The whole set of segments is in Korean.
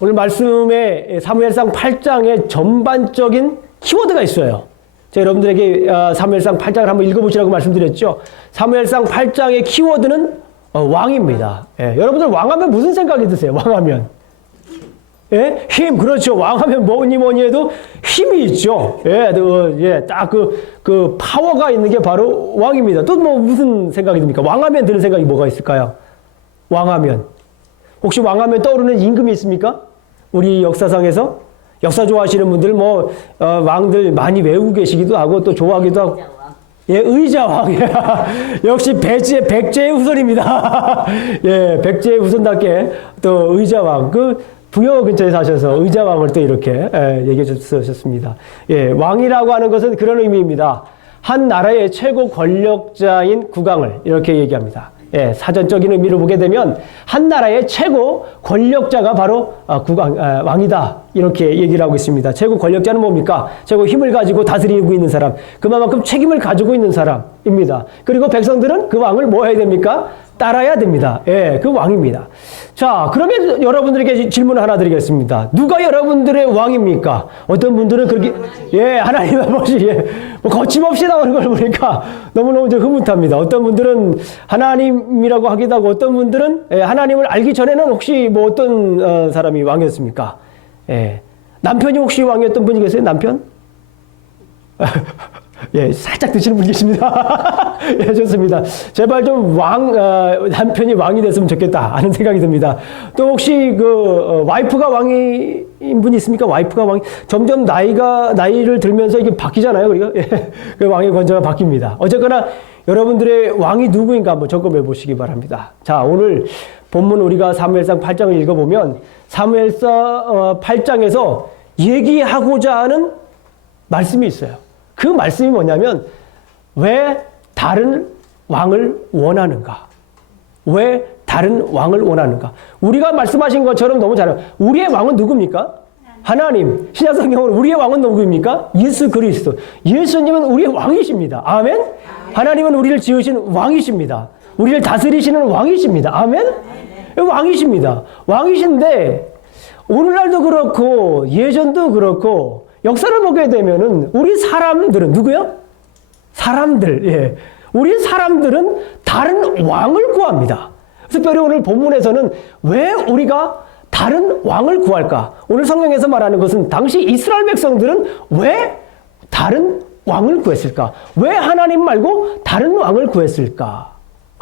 오늘 말씀에 사무엘상 8장의 전반적인 키워드가 있어요. 제가 여러분들에게 사무엘상 8장을 한번 읽어보시라고 말씀드렸죠. 사무엘상 8장의 키워드는 왕입니다. 예, 여러분들 왕하면 무슨 생각이 드세요? 왕하면 예? 힘, 그렇죠. 왕하면 뭐니 해도 힘이 있죠. 예, 딱 그 파워가 있는 게 바로 왕입니다. 또 뭐 무슨 생각이 듭니까? 왕하면 드는 생각이 뭐가 있을까요? 왕하면. 혹시 왕하면 떠오르는 임금이 있습니까? 우리 역사상에서? 역사 좋아하시는 분들 왕들 많이 외우고 계시기도 하고 또 좋아하기도 하고. 예, 의자왕. 역시 백제의 후손입니다. 예, 백제의 후손답게 또 의자왕. 부여 근처에 사셔서 의자왕을 또 이렇게 얘기해 주셨습니다. 예, 왕이라고 하는 것은 그런 의미입니다. 한 나라의 최고 권력자인 국왕을 이렇게 얘기합니다. 예, 사전적인 의미를 보게 되면 한 나라의 최고 권력자가 바로 왕이다 이렇게 얘기를 하고 있습니다. 최고 권력자는 뭡니까? 최고 힘을 가지고 다스리고 있는 사람, 그만큼 책임을 가지고 있는 사람입니다. 그리고 백성들은 그 왕을 뭐 해야 됩니까? 따라야 됩니다. 예, 그 왕입니다. 자, 그러면 여러분들에게 질문 하나 드리겠습니다. 누가 여러분들의 왕입니까? 어떤 분들은 그렇게, 예, 하나님 아버지, 예, 거침없이 나오는 걸 보니까 너무너무 좀 흐뭇합니다. 어떤 분들은 하나님이라고 하기도 하고, 어떤 분들은 하나님을 알기 전에는 혹시 뭐 어떤 사람이 왕이었습니까? 예, 남편이 혹시 왕이었던 분이 계세요? 남편? 예, 살짝 드시는 분 계십니다. 예, 좋습니다. 제발 좀 남편이 왕이 됐으면 좋겠다 하는 생각이 듭니다. 또 혹시 와이프가 왕인 분이 있습니까? 와이프가 왕이, 점점 나이를 들면서 이게 바뀌잖아요. 그리고 예, 그 왕의 권세가 바뀝니다. 어쨌거나 여러분들의 왕이 누구인가 한번 점검해 보시기 바랍니다. 자, 오늘 본문 우리가 사무엘상 8장을 읽어보면 사무엘상 8장에서 얘기하고자 하는 말씀이 있어요. 그 말씀이 뭐냐면 왜 다른 왕을 원하는가? 왜 다른 왕을 원하는가? 우리가 말씀하신 것처럼 너무 잘해요. 우리의 왕은 누굽니까? 하나님. 신약 성경은 우리의 왕은 누구입니까? 예수 그리스도. 예수님은 우리의 왕이십니다. 아멘? 하나님은 우리를 지으신 왕이십니다. 우리를 다스리시는 왕이십니다. 아멘? 왕이십니다. 왕이신데 오늘날도 그렇고 예전도 그렇고 역사를 보게 되면은 우리 사람들은 누구요? 사람들, 예. 우리 사람들은 다른 왕을 구합니다. 특별히 오늘 본문에서는 왜 우리가 다른 왕을 구할까? 오늘 성경에서 말하는 것은 당시 이스라엘 백성들은 왜 다른 왕을 구했을까? 왜 하나님 말고 다른 왕을 구했을까?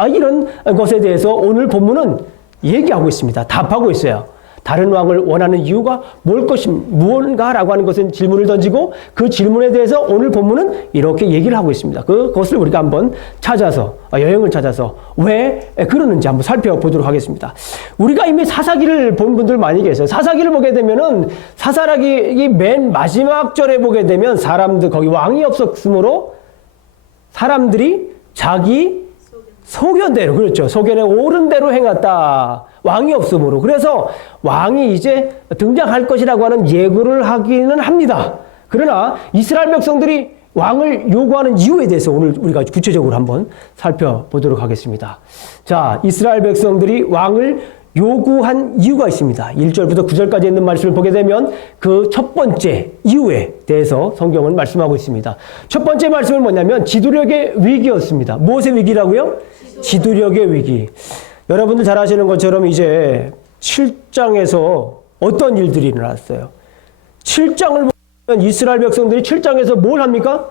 이런 것에 대해서 오늘 본문은 얘기하고 있습니다. 답하고 있어요. 다른 왕을 원하는 이유가 무언가라고 하는 것은 질문을 던지고 그 질문에 대해서 오늘 본문은 이렇게 얘기를 하고 있습니다. 그것을 우리가 한번 찾아서, 여행을 찾아서 왜 그러는지 한번 살펴보도록 하겠습니다. 우리가 이미 사사기를 본 분들 많이 계세요. 사사기를 보게 되면은 사사기 맨 마지막 절에 보게 되면 사람들, 거기 왕이 없었으므로 사람들이 자기 소견대로, 그렇죠. 소견에 옳은 대로 행했다. 왕이 없으므로. 그래서 왕이 이제 등장할 것이라고 하는 예고를 하기는 합니다. 그러나 이스라엘 백성들이 왕을 요구하는 이유에 대해서 오늘 우리가 구체적으로 한번 살펴보도록 하겠습니다. 자, 이스라엘 백성들이 왕을 요구한 이유가 있습니다. 1절부터 9절까지 있는 말씀을 보게 되면 그 첫 번째 이유에 대해서 성경은 말씀하고 있습니다. 첫 번째 말씀은 뭐냐면 지도력의 위기였습니다. 무엇의 위기라고요? 지도력의 위기. 여러분들 잘 아시는 것처럼 이제 7장에서 어떤 일들이 일어났어요? 7장을 보면 이스라엘 백성들이 7장에서 뭘 합니까?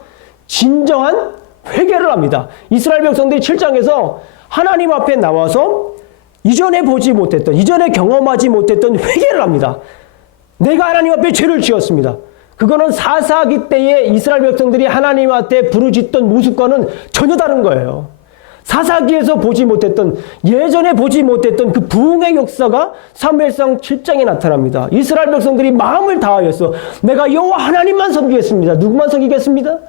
진정한 회개를 합니다. 이스라엘 백성들이 7장에서 하나님 앞에 나와서 이전에 보지 못했던, 이전에 경험하지 못했던 회개를 합니다. 내가 하나님 앞에 죄를 지었습니다. 그거는 사사기 때에 이스라엘 백성들이 하나님 앞에 부르짖던 모습과는 전혀 다른 거예요. 사사기에서 보지 못했던, 예전에 보지 못했던 그 부흥의 역사가 사무엘상 7장에 나타납니다. 이스라엘 백성들이 마음을 다하여서 내가 여호와 하나님만 섬기겠습니다. 누구만 섬기겠습니다?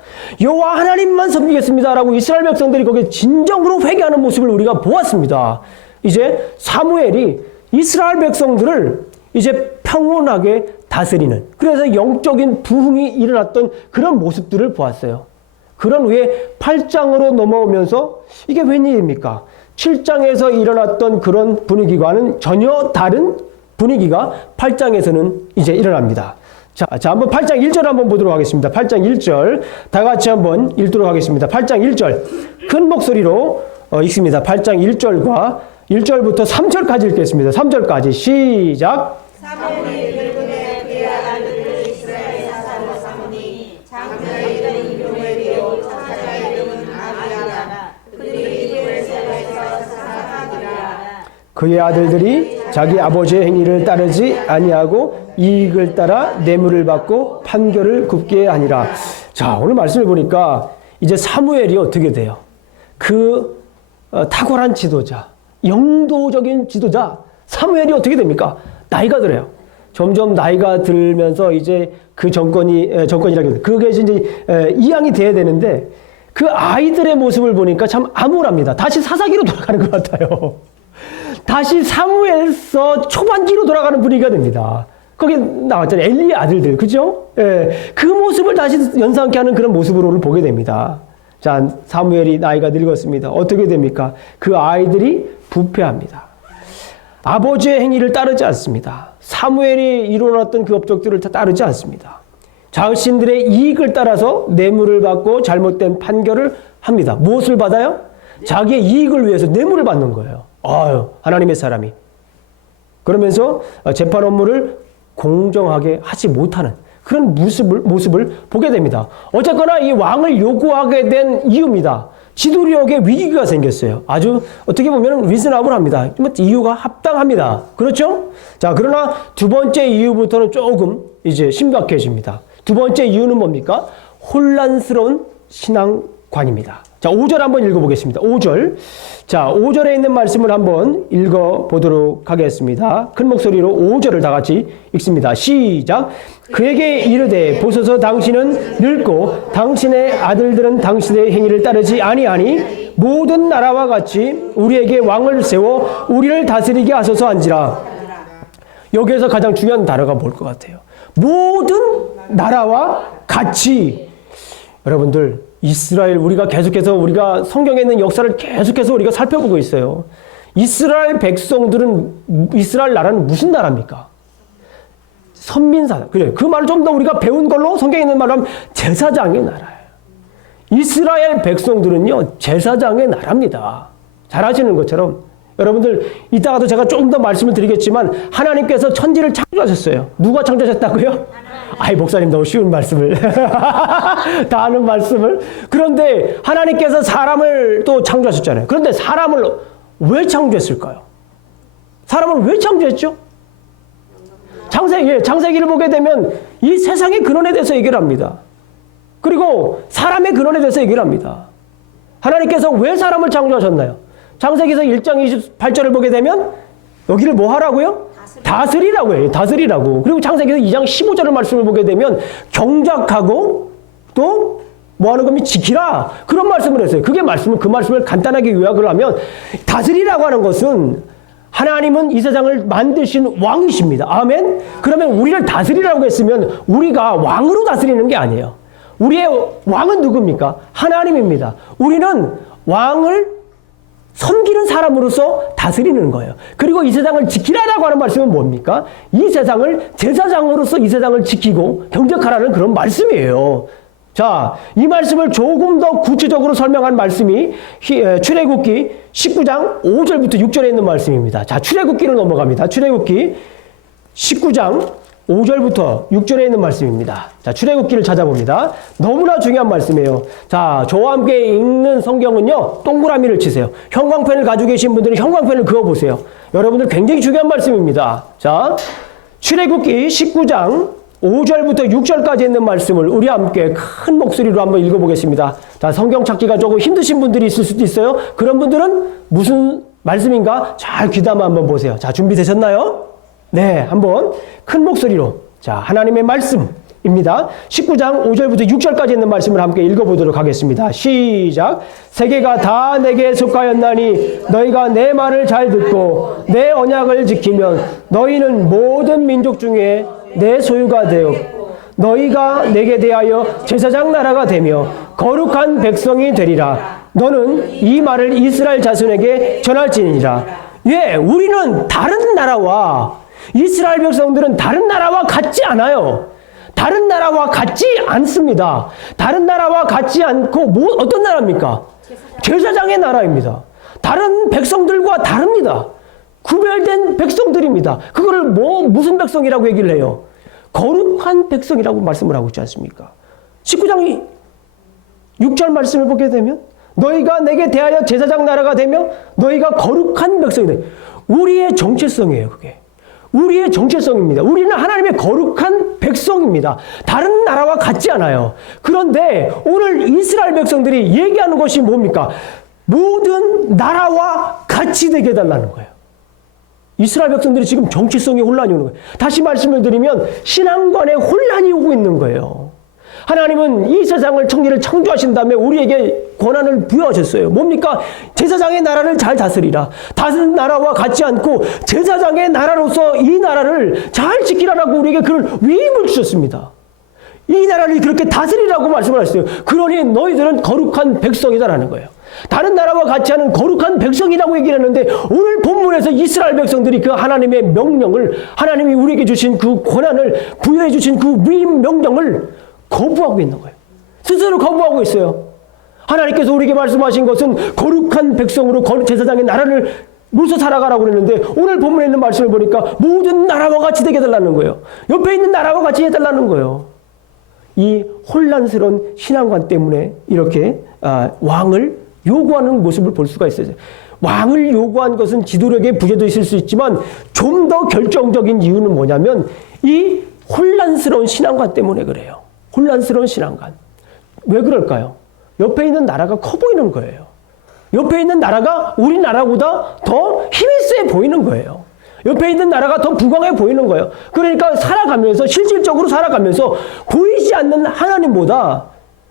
여호와 하나님만 섬기겠습니다. 라고 이스라엘 백성들이 거기에 진정으로 회개하는 모습을 우리가 보았습니다. 이제 사무엘이 이스라엘 백성들을 이제 평온하게 다스리는, 그래서 영적인 부흥이 일어났던 그런 모습들을 보았어요. 그런 후에 8장으로 넘어오면서 이게 웬일입니까? 7장에서 일어났던 그런 분위기와는 전혀 다른 분위기가 8장에서는 이제 일어납니다. 자, 한번 8장 1절 한번 보도록 하겠습니다. 8장 1절 다 같이 한번 읽도록 하겠습니다. 8장 1절 큰 목소리로 읽습니다. 8장 1절과 1절부터 3절까지 읽겠습니다. 3절까지 시작. 사무엘이 늙음에 그의 아들들을 이스라엘 사사로 삼으니 장자의 이름은 요엘이요 차자의 이름은 아비야라. 그들이 브엘세바에서 사사하니라. 그의 아들들이 자기 아버지의 행위를 따르지 아니하고 이익을 따라 뇌물을 받고 판결을 굽게 하니라. 자, 오늘 말씀을 보니까 이제 사무엘이 어떻게 돼요? 그 탁월한 지도자, 영도적인 지도자 사무엘이 어떻게 됩니까? 나이가 들어요. 점점 나이가 들면서 이제 그 정권이라기보다 그게 이제 이양이 돼야 되는데 그 아이들의 모습을 보니까 참 암울합니다. 다시 사사기로 돌아가는 것 같아요. 다시 사무엘서 초반기로 돌아가는 분위기가 됩니다. 거기 나왔잖아요. 엘리의 아들들, 그죠? 예, 그 모습을 다시 연상케 하는 그런 모습으로 보게 됩니다. 자, 사무엘이 나이가 늙었습니다. 어떻게 됩니까? 그 아이들이 부패합니다. 아버지의 행위를 따르지 않습니다. 사무엘이 이뤄놨던 그 업적들을 다 따르지 않습니다. 자신들의 이익을 따라서 뇌물을 받고 잘못된 판결을 합니다. 무엇을 받아요? 자기의 이익을 위해서 뇌물을 받는 거예요. 아유, 하나님의 사람이. 그러면서 재판 업무를 공정하게 하지 못하는 그런 모습을 보게 됩니다. 어쨌거나 이 왕을 요구하게 된 이유입니다. 지도력에 위기가 생겼어요. 아주 어떻게 보면 리즈너블합니다. 이유가 합당합니다. 그렇죠? 자, 그러나 두 번째 이유부터는 조금 이제 심각해집니다. 두 번째 이유는 뭡니까? 혼란스러운 신앙관입니다. 자, 5절 한번 읽어보겠습니다. 5절. 자, 5절에 있는 말씀을 한번 읽어보도록 하겠습니다. 큰 목소리로 5절을 다 같이 읽습니다. 시작. 그에게 이르되 보소서 당신은 늙고 당신의 아들들은 당신의 행위를 따르지 아니하니 모든 나라와 같이 우리에게 왕을 세워 우리를 다스리게 하소서 한지라. 여기에서 가장 중요한 단어가 뭘 것 같아요? 모든 나라와 같이. 여러분들, 이스라엘 우리가 계속해서 우리가 성경에 있는 역사를 계속해서 우리가 살펴보고 있어요. 이스라엘 백성들은 이스라엘 나라는 무슨 나라입니까? 선민사. 그래. 그 말을 좀 더 우리가 배운 걸로 성경에 있는 말로 하면 제사장의 나라예요. 이스라엘 백성들은요, 제사장의 나라입니다. 잘 아시는 것처럼 여러분들 이따가도 제가 조금 더 말씀을 드리겠지만 하나님께서 천지를 창조하셨어요. 누가 창조하셨다고요? 아이, 목사님 너무 쉬운 말씀을 다 아는 말씀을. 그런데 하나님께서 사람을 또 창조하셨잖아요. 그런데 사람을 왜 창조했을까요? 사람을 왜 창조했죠? 창세기를 보게 되면 이 세상의 근원에 대해서 얘기를 합니다. 그리고 사람의 근원에 대해서 얘기를 합니다. 하나님께서 왜 사람을 창조하셨나요? 창세기서 1장 28절을 보게 되면 여기를 뭐 하라고요? 다스리라고 해요. 다스리라고. 그리고 창세기서 2장 15절의 말씀을 보게 되면 경작하고 또 뭐 하는 겁니까? 지키라. 그런 말씀을 했어요. 그 말씀을 간단하게 요약을 하면 다스리라고 하는 것은 하나님은 이 세상을 만드신 왕이십니다. 아멘? 그러면 우리를 다스리라고 했으면 우리가 왕으로 다스리는 게 아니에요. 우리의 왕은 누굽니까? 하나님입니다. 우리는 왕을 섬기는 사람으로서 다스리는 거예요. 그리고 이 세상을 지키라라고 하는 말씀은 뭡니까? 이 세상을 제사장으로서 이 세상을 지키고 경작하라는 그런 말씀이에요. 자, 이 말씀을 조금 더 구체적으로 설명한 말씀이 출애굽기 19장 5절부터 6절에 있는 말씀입니다. 자, 출애굽기로 넘어갑니다. 출애굽기 19장 5절부터 6절에 있는 말씀입니다. 자, 출애굽기를 찾아봅니다. 너무나 중요한 말씀이에요. 자, 저와 함께 읽는 성경은요, 동그라미를 치세요. 형광펜을 가지고 계신 분들은 형광펜을 그어보세요. 여러분들 굉장히 중요한 말씀입니다. 자, 출애굽기 19장 5절부터 6절까지 있는 말씀을 우리 함께 큰 목소리로 한번 읽어보겠습니다. 자, 성경 찾기가 조금 힘드신 분들이 있을 수도 있어요. 그런 분들은 무슨 말씀인가 잘 귀담아 한번 보세요. 자, 준비되셨나요? 네, 한번 큰 목소리로. 자, 하나님의 말씀입니다. 19장 5절부터 6절까지 있는 말씀을 함께 읽어보도록 하겠습니다. 시작. 세계가 다 내게 속하였나니 너희가 내 말을 잘 듣고 내 언약을 지키면 너희는 모든 민족 중에 내 소유가 되었고 너희가 내게 대하여 제사장 나라가 되며 거룩한 백성이 되리라. 너는 이 말을 이스라엘 자손에게 전할지니라. 예, 우리는 다른 나라와 이스라엘 백성들은 다른 나라와 같지 않아요. 다른 나라와 같지 않습니다. 다른 나라와 같지 않고 어떤 나라입니까? 제사장의 나라입니다. 다른 백성들과 다릅니다. 구별된 백성들입니다. 그거를 무슨 백성이라고 얘기를 해요? 거룩한 백성이라고 말씀을 하고 있지 않습니까? 19장 6절 말씀을 보게 되면 너희가 내게 대하여 제사장 나라가 되며 너희가 거룩한 백성이다. 우리의 정체성이에요, 그게. 우리의 정체성입니다. 우리는 하나님의 거룩한 백성입니다. 다른 나라와 같지 않아요. 그런데 오늘 이스라엘 백성들이 얘기하는 것이 뭡니까? 모든 나라와 같이 되게 해달라는 거예요. 이스라엘 백성들이 지금 정체성에 혼란이 오는 거예요. 다시 말씀을 드리면 신앙관에 혼란이 오고 있는 거예요. 하나님은 이 세상을 천지를 창조하신 다음에 우리에게 권한을 부여하셨어요. 뭡니까? 제사장의 나라를 잘 다스리라. 다른 나라와 같지 않고 제사장의 나라로서 이 나라를 잘 지키라라고 우리에게 그런 위임을 주셨습니다. 이 나라를 그렇게 다스리라고 말씀을 하셨어요. 그러니 너희들은 거룩한 백성이다라는 거예요. 다른 나라와 같이 하는 거룩한 백성이라고 얘기를 했는데 오늘 본문에서 이스라엘 백성들이 그 하나님의 명령을, 하나님이 우리에게 주신 그 권한을, 부여해 주신 그 위임 명령을 거부하고 있는 거예요. 스스로 거부하고 있어요. 하나님께서 우리에게 말씀하신 것은 거룩한 백성으로 제사장의 나라를 로서 살아가라고 그랬는데 오늘 본문에 있는 말씀을 보니까 모든 나라와 같이 되게 해달라는 거예요. 옆에 있는 나라와 같이 해달라는 거예요. 이 혼란스러운 신앙관 때문에 이렇게 왕을 요구하는 모습을 볼 수가 있어요. 왕을 요구한 것은 지도력의 부재도 있을 수 있지만 좀 더 결정적인 이유는 뭐냐면 이 혼란스러운 신앙관 때문에 그래요. 혼란스러운 신앙관. 왜 그럴까요? 옆에 있는 나라가 커 보이는 거예요. 옆에 있는 나라가 우리나라보다 더 힘이 세 보이는 거예요. 옆에 있는 나라가 더 부강해 보이는 거예요. 그러니까 살아가면서, 실질적으로 살아가면서 보이지 않는 하나님보다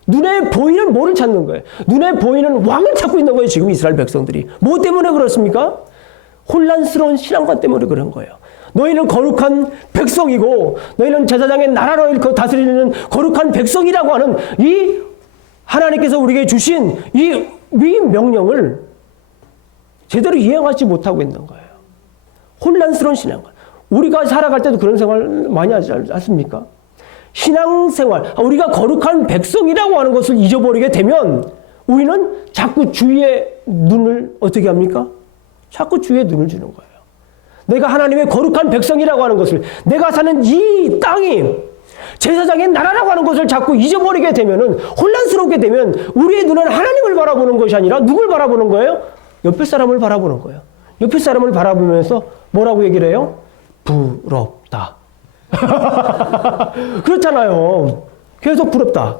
눈에 보이는 뭐를 찾는 거예요? 눈에 보이는 왕을 찾고 있는 거예요, 지금 이스라엘 백성들이. 뭐 때문에 그렇습니까? 혼란스러운 신앙관 때문에 그런 거예요. 너희는 거룩한 백성이고 너희는 제사장의 나라로 다스리는 거룩한 백성이라고 하는 이 하나님께서 우리에게 주신 이 위임 명령을 제대로 이행하지 못하고 있는 거예요. 혼란스러운 신앙관. 우리가 살아갈 때도 그런 생활 많이 하지 않습니까? 신앙생활, 우리가 거룩한 백성이라고 하는 것을 잊어버리게 되면 우리는 자꾸 주위의 눈을 어떻게 합니까? 자꾸 주위의 눈을 주는 거예요. 내가 하나님의 거룩한 백성이라고 하는 것을, 내가 사는 이 땅이 제사장의 나라라고 하는 것을 자꾸 잊어버리게 되면은, 혼란스럽게 되면 우리의 눈은 하나님을 바라보는 것이 아니라 누굴 바라보는 거예요? 옆에 사람을 바라보는 거예요. 옆에 사람을 바라보면서 뭐라고 얘기를 해요? 부럽다. 그렇잖아요. 계속 부럽다.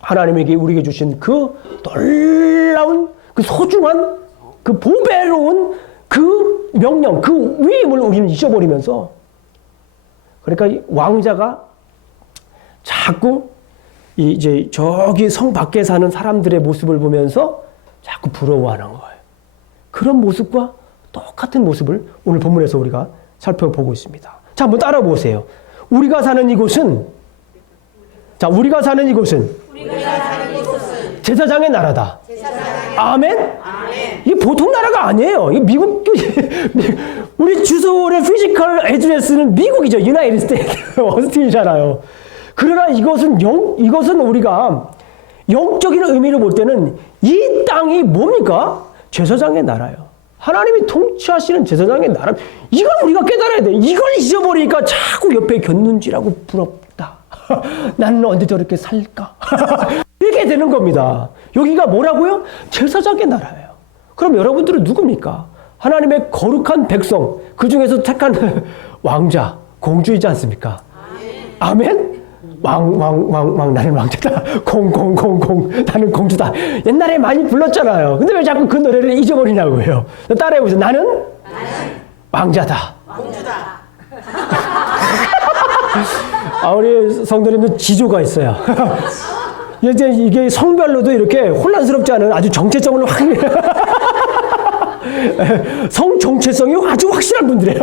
하나님에게 우리에게 주신 그 놀라운, 그 소중한, 그 보배로운 그 명령, 그 위임을 우리는 잊어버리면서, 그러니까 이 왕자가 자꾸 이제 저기 성 밖에 사는 사람들의 모습을 보면서 자꾸 부러워하는 거예요. 그런 모습과 똑같은 모습을 오늘 본문에서 우리가 살펴보고 있습니다. 자, 한번 따라 보세요. 우리가 사는 이곳은 제사장의 나라다. 아멘? 이게 보통 나라가 아니에요. 이게 미국, 우리 주소의 피지컬 애드레스는 미국이죠. 유나이티드 스테이트 어스틴이잖아요. 그러나 이것은 우리가 영적인 의미로 볼 때는 이 땅이 뭡니까? 제사장의 나라예요. 하나님이 통치하시는 제사장의 나라. 이걸 우리가 깨달아야 돼. 이걸 잊어버리니까 자꾸 옆에 곁눈질하고 부럽다. 나는 언제 저렇게 살까? 이렇게 되는 겁니다. 여기가 뭐라고요? 제사장의 나라예요. 그럼 여러분들은 누굽니까? 하나님의 거룩한 백성, 그 중에서 택한 왕자, 공주이지 않습니까? 아멘? 나는 왕자다. 나는 공주다. 옛날에 많이 불렀잖아요. 근데 왜 자꾸 그 노래를 잊어버리냐고요. 따라해보세요. 나는 왕자다. 공주다. 우리 성도님들 지조가 있어요. 이게 성별로도 이렇게 혼란스럽지 않은 아주 정체성을 성 정체성이 아주 확실한 분들이에요.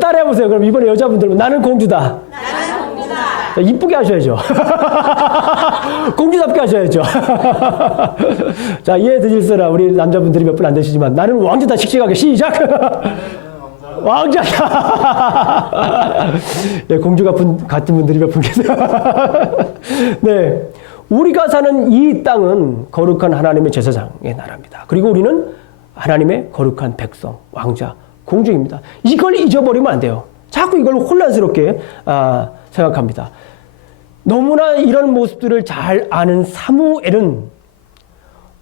따라해보세요. 그럼 이번에 여자분들 나는 공주다. 나는 공주다. 이쁘게 하셔야죠. 공주답게 하셔야죠. 자, 이해되실서라 우리 남자분들이 몇 분 안 되시지만 나는 왕자다 씩씩하게 시작. 왕자다. 네, 공주 같은 분들이 몇 분 계세요. 네, 우리가 사는 이 땅은 거룩한 하나님의 제사장의 나라입니다. 그리고 우리는 하나님의 거룩한 백성, 왕자, 공주입니다. 이걸 잊어버리면 안 돼요. 자꾸 이걸 혼란스럽게 생각합니다. 너무나 이런 모습들을 잘 아는 사무엘은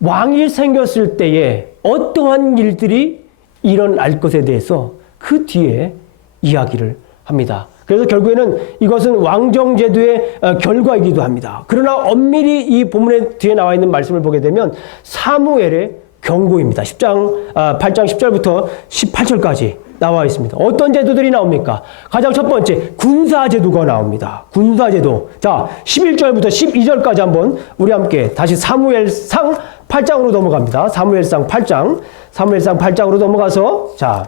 왕이 생겼을 때에 어떠한 일들이 일어날 것에 대해서 그 뒤에 이야기를 합니다. 그래서 결국에는 이것은 왕정제도의 결과이기도 합니다. 그러나 엄밀히 이 본문의 뒤에 나와 있는 말씀을 보게 되면 사무엘의 경고입니다. 8장 10절부터 18절까지 나와 있습니다. 어떤 제도들이 나옵니까? 가장 첫 번째, 군사제도가 나옵니다. 군사제도. 자, 11절부터 12절까지 한번 우리 함께 다시 사무엘상 8장으로 넘어갑니다. 사무엘상 8장으로 넘어가서, 자,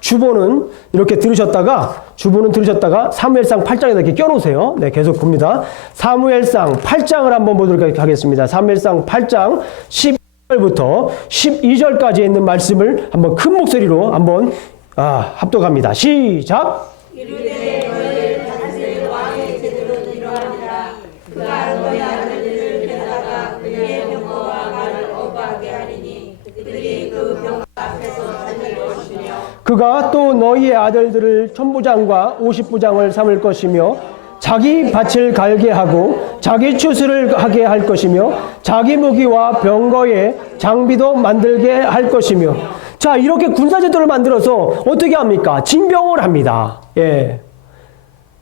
주보는 이렇게 들으셨다가 사무엘상 8장에다 이렇게 껴놓으세요. 네, 계속 봅니다. 사무엘상 8장을 한번 보도록 하겠습니다. 사무엘상 8장 10절부터 12절까지 있는 말씀을 한번 큰 목소리로 한번 합독합니다. 시작! 이르되 너희를 다스릴 왕의 제도는 이러하니라. 그가 너희 아들들을 데다가 그의 병거와 말을 어부하게 하리니 그들이 그 병거 앞에서 달릴 것이며 그가 또 너희의 아들들을 천부장과 50부장을 삼을 것이며 자기 밭을 갈게 하고 자기 추수를 하게 할 것이며 자기 무기와 병거의 장비도 만들게 할 것이며. 자, 이렇게 군사제도를 만들어서 어떻게 합니까? 징병을 합니다. 예.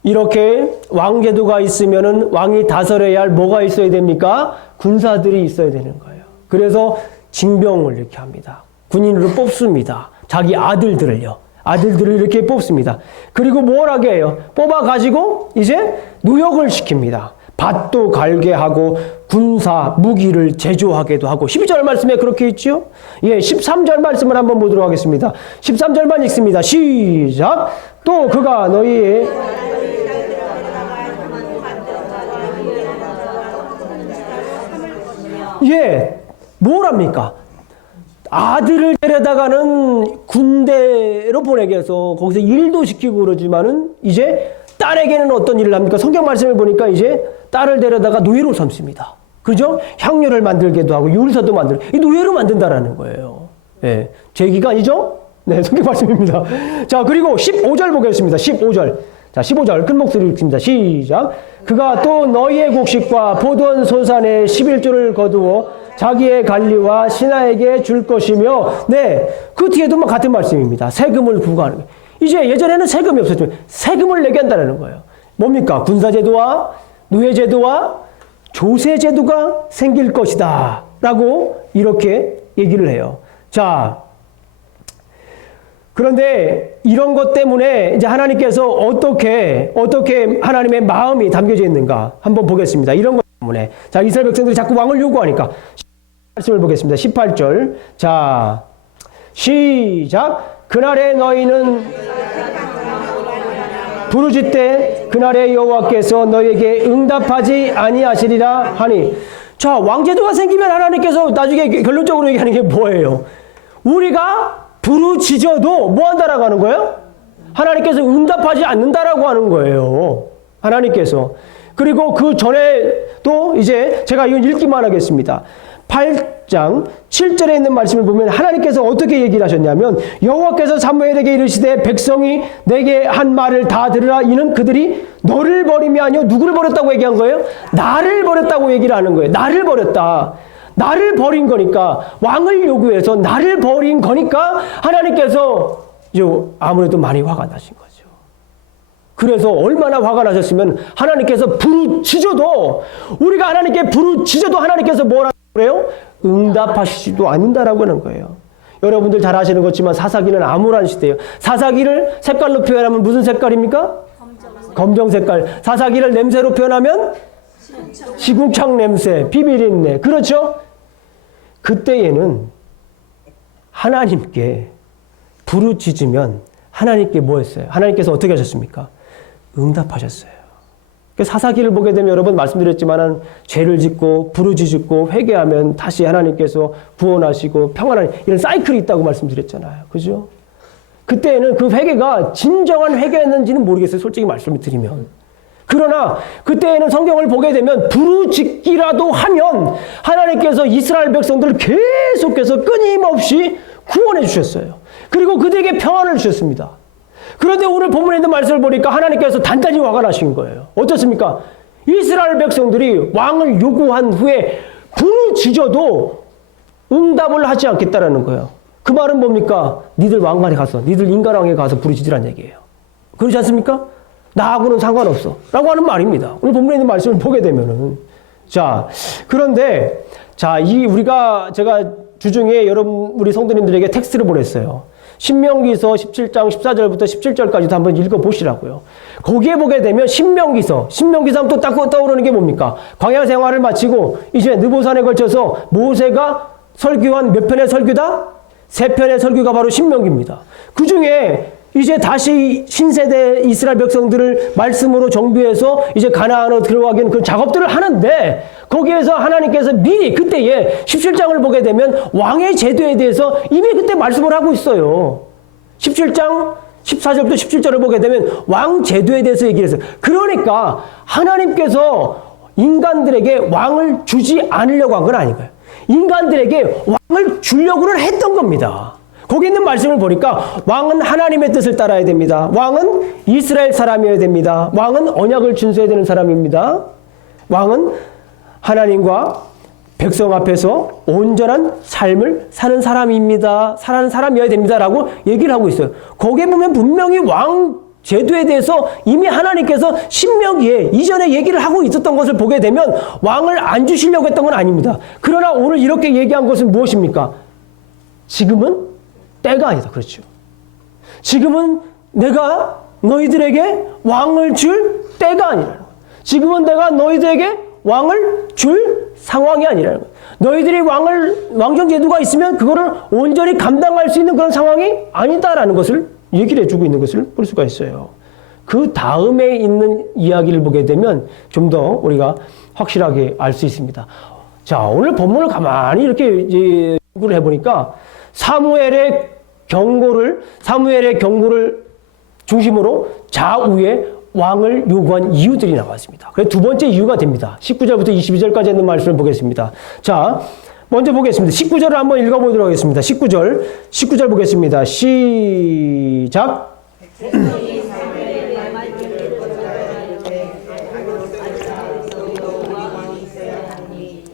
이렇게 왕제도가 있으면은 왕이 다스려야 할 뭐가 있어야 됩니까? 군사들이 있어야 되는 거예요. 그래서 징병을 이렇게 합니다. 군인으로 뽑습니다. 자기 아들들을 이렇게 뽑습니다. 그리고 뭘 하게 해요? 뽑아가지고 이제 노역을 시킵니다. 밭도 갈게 하고 군사 무기를 제조하게도 하고. 12절 말씀에 그렇게 있죠? 예, 13절 말씀을 한번 보도록 하겠습니다. 13절만 읽습니다. 시작! 또 그가 너희의 예, 뭘 합니까? 아들을 데려다가는 군대로 보내게 해서 거기서 일도 시키고 그러지만은 이제 딸에게는 어떤 일을 합니까? 성경 말씀을 보니까 이제 딸을 데려다가 노예로 삼습니다. 그죠? 향료를 만들게도 하고 요리사도 만들고 이 노예로 만든다라는 거예요. 예, 제 얘기가 아니죠? 네, 성경 말씀입니다. 자, 그리고 15절 보겠습니다. 15절. 자, 15절 큰 목소리로 읽습니다. 시작. 그가 또 너희의 곡식과 포도원 소산의 11조를 거두어 자기의 관리와 신하에게 줄 것이며. 네, 그 뒤에도 뭐 같은 말씀입니다. 세금을 부과하는 거예요. 이제 예전에는 세금이 없었지만 세금을 내게 한다는 거예요. 뭡니까? 군사제도와 노예제도와 조세제도가 생길 것이다 라고 이렇게 얘기를 해요. 자, 그런데 이런 것 때문에 이제 하나님께서 어떻게 하나님의 마음이 담겨져 있는가 한번 보겠습니다. 이런 것 때문에. 자, 이스라엘 백성들이 자꾸 왕을 요구하니까 말씀을 보겠습니다. 18절. 자, 시작. 그날에 너희는 부르짖되 그날에 여호와께서 너희에게 응답하지 아니하시리라 하니. 자, 왕제도가 생기면 하나님께서 나중에 결론적으로 얘기하는 게 뭐예요? 우리가 부르짖어도 뭐 한다라고 하는 거예요? 하나님께서 응답하지 않는다라고 하는 거예요. 하나님께서. 그리고 그 전에 또 이제 제가 이건 읽기만 하겠습니다. 8장 7절에 있는 말씀을 보면 하나님께서 어떻게 얘기를 하셨냐면 여호와께서 사무엘에게 이르시되 백성이 내게 한 말을 다 들으라. 이는 그들이 너를 버림이 아니요 누구를 버렸다고 얘기한 거예요? 나를 버렸다고 얘기를 하는 거예요. 나를 버렸다. 나를 버린 거니까, 왕을 요구해서 나를 버린 거니까 하나님께서 이제 아무래도 많이 화가 나신 거죠. 그래서 얼마나 화가 나셨으면 하나님께서 부르짖어도, 우리가 하나님께 부르짖어도 하나님께서 뭐라고 그래요? 응답하시지도 않는다라고 하는 거예요. 여러분들 잘 아시는 것지만 사사기는 암울한 시대예요. 사사기를 색깔로 표현하면 무슨 색깔입니까? 검정 색깔. 사사기를 냄새로 표현하면 시궁창 냄새, 비비린내. 그렇죠? 그때에는 하나님께 부르짖으면 하나님께 뭐 했어요? 하나님께서 어떻게 하셨습니까? 응답하셨어요. 사사기를 보게 되면 여러분 말씀드렸지만 죄를 짓고 부르짖고 회개하면 다시 하나님께서 구원하시고 평안한 이런 사이클이 있다고 말씀드렸잖아요. 그죠? 그때는 그 회개가 진정한 회개였는지는 모르겠어요. 솔직히 말씀을 드리면. 그러나 그때에는 성경을 보게 되면 부르짖기라도 하면 하나님께서 이스라엘 백성들을 계속해서 끊임없이 구원해 주셨어요. 그리고 그들에게 평안을 주셨습니다. 그런데 오늘 본문에 있는 말씀을 보니까 하나님께서 단단히 화가 나신 거예요. 어떻습니까? 이스라엘 백성들이 왕을 요구한 후에 부르짖어도 응답을 하지 않겠다라는 거예요. 그 말은 뭡니까? 니들 왕관에 가서, 니들 인간왕에 가서 부르짖으란 얘기예요. 그렇지 않습니까? 나하고는 상관없어. 라고 하는 말입니다. 오늘 본문에 있는 말씀을 보게 되면은. 자, 그런데, 자, 제가 주중에 여러분, 우리 성도님들에게 텍스트를 보냈어요. 신명기서 17장 14절부터 17절까지도 한번 읽어보시라고요. 거기에 보게 되면 신명기서 하면 또 딱 떠오르는 게 뭡니까? 광야 생활을 마치고 이제 느보산에 걸쳐서 모세가 설교한 몇 편의 설교다? 3편의 설교가 바로 신명기입니다. 그 중에 이제 다시 신세대 이스라엘 백성들을 말씀으로 정비해서 이제 가나안으로 들어가기는 그 작업들을 하는데 거기에서 하나님께서 미리 그때에 17장을 보게 되면 왕의 제도에 대해서 이미 그때 말씀을 하고 있어요. 17장 14절부터 17절을 보게 되면 왕 제도에 대해서 얘기를 했어요. 그러니까 하나님께서 인간들에게 왕을 주지 않으려고 한 건 아니고요. 인간들에게 왕을 주려고는 했던 겁니다. 거기 있는 말씀을 보니까 왕은 하나님의 뜻을 따라야 됩니다. 왕은 이스라엘 사람이어야 됩니다. 왕은 언약을 준수해야 되는 사람입니다. 왕은 하나님과 백성 앞에서 온전한 삶을 사는 사람입니다. 사는 사람이어야 됩니다라고 얘기를 하고 있어요. 거기에 보면 분명히 왕 제도에 대해서 이미 하나님께서 신명기에 이전에 얘기를 하고 있었던 것을 보게 되면 왕을 안 주시려고 했던 건 아닙니다. 그러나 오늘 이렇게 얘기한 것은 무엇입니까? 지금은 때가 아니다. 그렇죠. 지금은 내가 너희들에게 왕을 줄 때가 아니라는 거예요. 지금은 내가 너희들에게 왕을 줄 상황이 아니라는 거예요. 너희들이 왕정 제도가 있으면 그거를 온전히 감당할 수 있는 그런 상황이 아니다라는 것을 얘기를 해주고 있는 것을 볼 수가 있어요. 그 다음에 있는 이야기를 보게 되면 좀 더 우리가 확실하게 알 수 있습니다. 자, 오늘 본문을 가만히 이렇게 이제 연구를 해보니까 사무엘의 경고를 중심으로 좌우에 왕을 요구한 이유들이 나왔습니다. 그래서 두 번째 이유가 됩니다. 19절부터 22절까지 있는 말씀을 보겠습니다. 자, 먼저 보겠습니다. 19절을 한번 읽어보도록 하겠습니다. 19절 보겠습니다. 시작.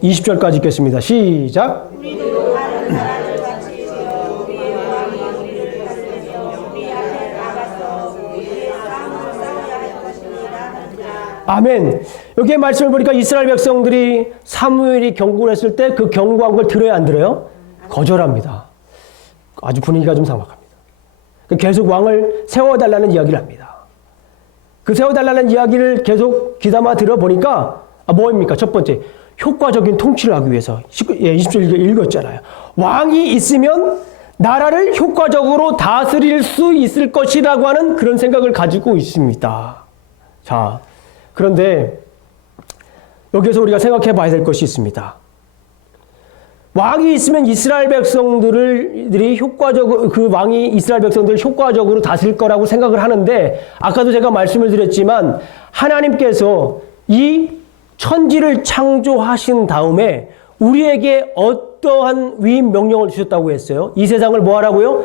20절까지 읽겠습니다. 시작. 아멘. 여기에 말씀을 보니까 이스라엘 백성들이 사무엘이 경고를 했을 때 그 경고한 걸 들어야 안 들어요? 거절합니다. 아주 분위기가 좀 삭막합니다. 계속 왕을 세워달라는 이야기를 합니다. 그 세워달라는 이야기를 계속 귀담아 들어보니까 뭐입니까? 첫 번째, 효과적인 통치를 하기 위해서 20절 읽었잖아요. 왕이 있으면 나라를 효과적으로 다스릴 수 있을 것이라고 하는 그런 생각을 가지고 있습니다. 자, 그런데 여기서 우리가 생각해 봐야 될 것이 있습니다. 왕이 있으면 이스라엘 백성들이 효과적으로, 그 왕이 이스라엘 백성들을 효과적으로 다스릴 거라고 생각을 하는데, 아까도 제가 말씀을 드렸지만, 하나님께서 이 천지를 창조하신 다음에 우리에게 어떠한 위임 명령을 주셨다고 했어요? 이 세상을 뭐 하라고요?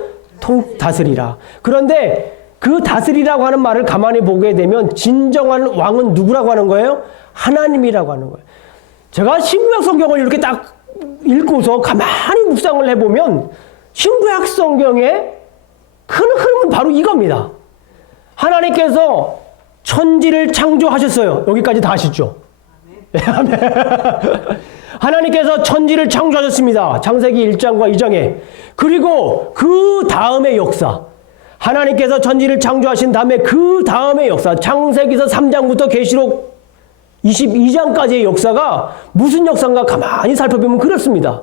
다스리라. 그런데 그 다스리라고 하는 말을 가만히 보게 되면 진정한 왕은 누구라고 하는 거예요? 하나님이라고 하는 거예요. 제가 신구약 성경을 이렇게 딱 읽고서 가만히 묵상을 해보면 신구약 성경의 큰 흐름은 바로 이겁니다. 하나님께서 천지를 창조하셨어요. 여기까지 다 아시죠? 하나님께서 천지를 창조하셨습니다. 창세기 1장과 2장에. 그리고 그 다음의 역사, 하나님께서 천지를 창조하신 다음에 그 다음의 역사, 창세기서 3장부터 계시록 22장까지의 역사가 무슨 역사인가 가만히 살펴보면 그렇습니다.